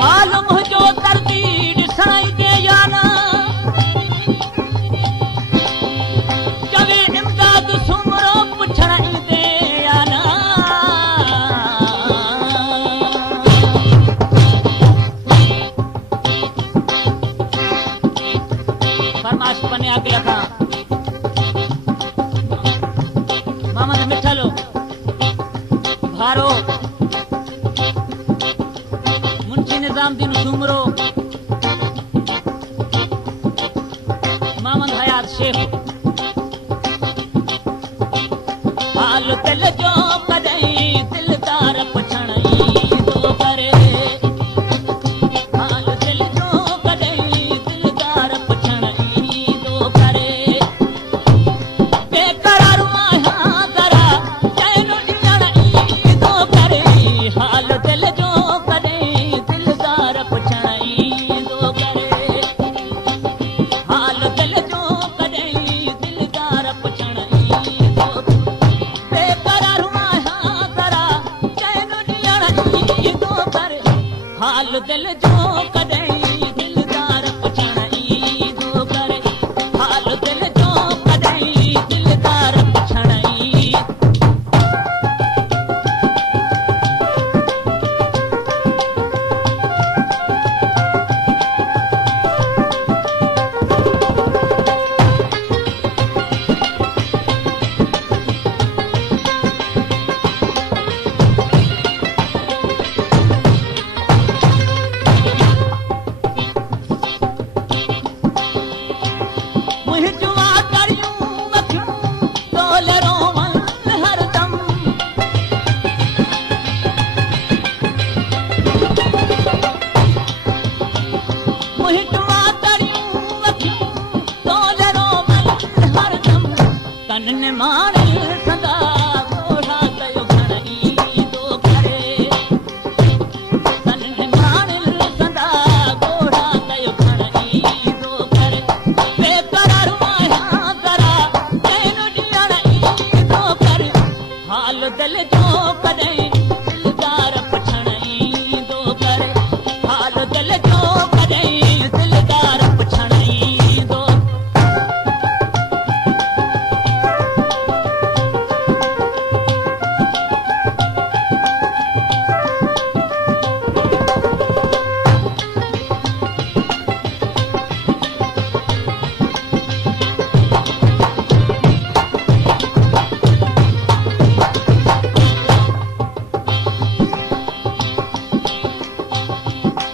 हाल मुंहिंजो दर्दी ॾिसण ईंदे या न चवे इमदाद सुमरो पुछण ईंदे या न फरमाश बने अॻिला खां मोहम्मद मिठल भारो मुंशी निजामुद्दीन सुमरो मोहम्मद हयात शेख हाल दिल जो कॾहिं दिलदार पुछण ईंदो करे हाल दिल जो कॾहिं दिलदार पुछण ईंदो करे बेकरार आहियां दरा चैन ॾियण ईंदो करे हाल दिल जो कॾहिं दिलदार पुछण ईंदो करे हाल दिल जो कॾहिं दिलदार पुछण ईंदो बेकरार आहियां दरा चैन ॾियण ईंदो करे हाल दिल जो कॾहिं दिलदार पुछण ईंदो करे हाल दिल जो कॾहिं दिलदार पुछण ईंदो मुंहिंजूं आकड़ियूं अखियूं तोल रोवन हरदम मुंहिंजूं आकड़ियूं अखियूं तोल रोवन हरदम कनन माणिल सदा ॻोढ़ा कयो घण ईंदो करे कनन माणिल सदा ॻोढ़ा कयो घण ईंदो करे बेकरार आहियां दरा चैन ॾियण ईंदो करे हाल दिल जो कॾहिं दिलदार पुछण ईंदो करे हाल दिल जो कॾहिं दिलदार पुछण ईंदो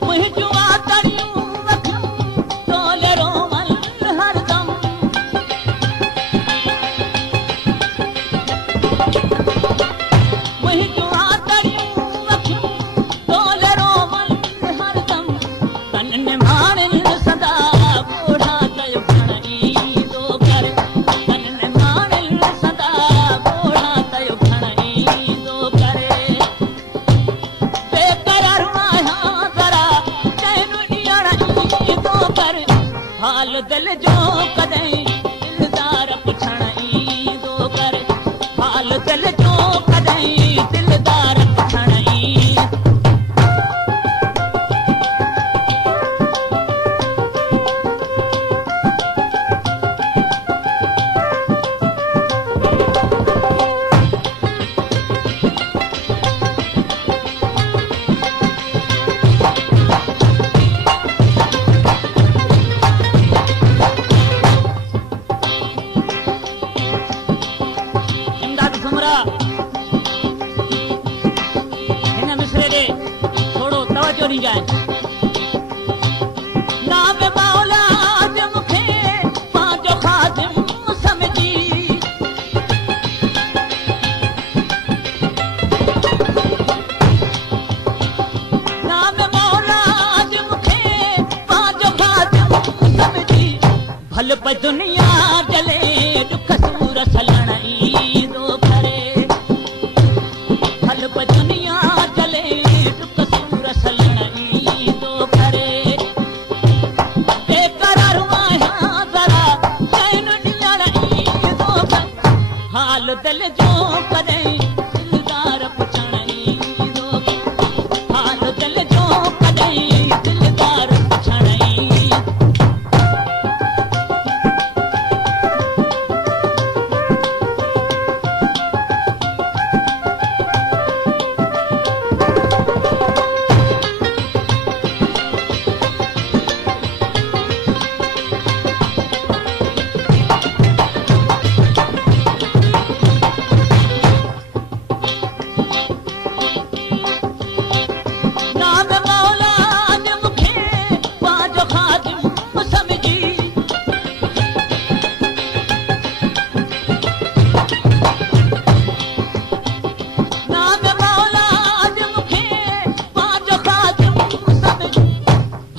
मुंहिंजूं आकड़ियूं अखियूं तोल रोवन हरदम मुंहिंजूं आकड़ियूं अखियूं तोल रोवन हरदम कनन माणिल सदा ॻोढ़ा कयो घण ईंदो करे कनन माणिल सदा ॻोढ़ा कयो घण ईंदो करे बेकरार आहियां दरा चैन ॾियण ईंदो करे हाल दिल जो कॾहिं दिलदार पुछण ईंदो करे हाल दिल जो कॾहिं दिलदार पुछण ईंदो इमदाद सुमरा हिन मिसरे ॾे थोरो तवजो ॾिजांइ नाम मौलाद मूंखे पंहिंजो ख़ादिम सम्झी नाम मौलाद मूंखे पंहिंजो ख़ादिम सम्झी भल पे दुनिया जले दुख सूर सलण ईंदो करे भल पे दुनिया जले दुख सूर सलण ईंदो करे बेकरार आहियां दरा चैन ॾियण ईंदो करे हाल दिल जो कॾहिं दिलदार पुछण ईंदो हाल दिल जो कॾहिं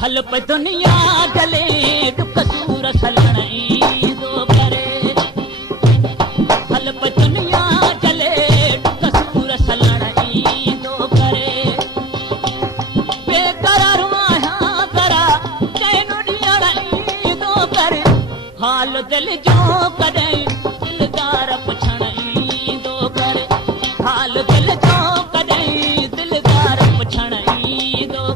हल पे दुनिया जले कसूर सलण ईंदो करे हल पे दुनिया जले कसूर सलण ईंदो करे बेकरार आहियां करा चैन ॾियण ईंदो करे हाल दिल जो कॾहिं दिलदार पुछण ईंदो करे हाल दिल जो कॾहिं दिलदार पुछण ईंदो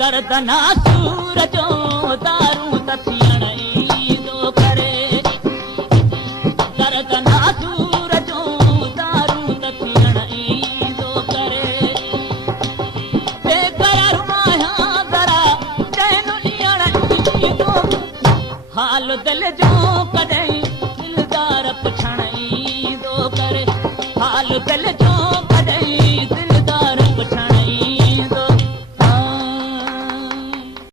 दर्दना सूर जो दारू तथियण ईंदो करे दर्दना सूर जो दारू तथियण ईंदो करे बेकरार आहियां जरा चैन ॾियण ईंदो हाल दिल जो कॾहिं दिलदार पुछण ईंदो करे हाल दिल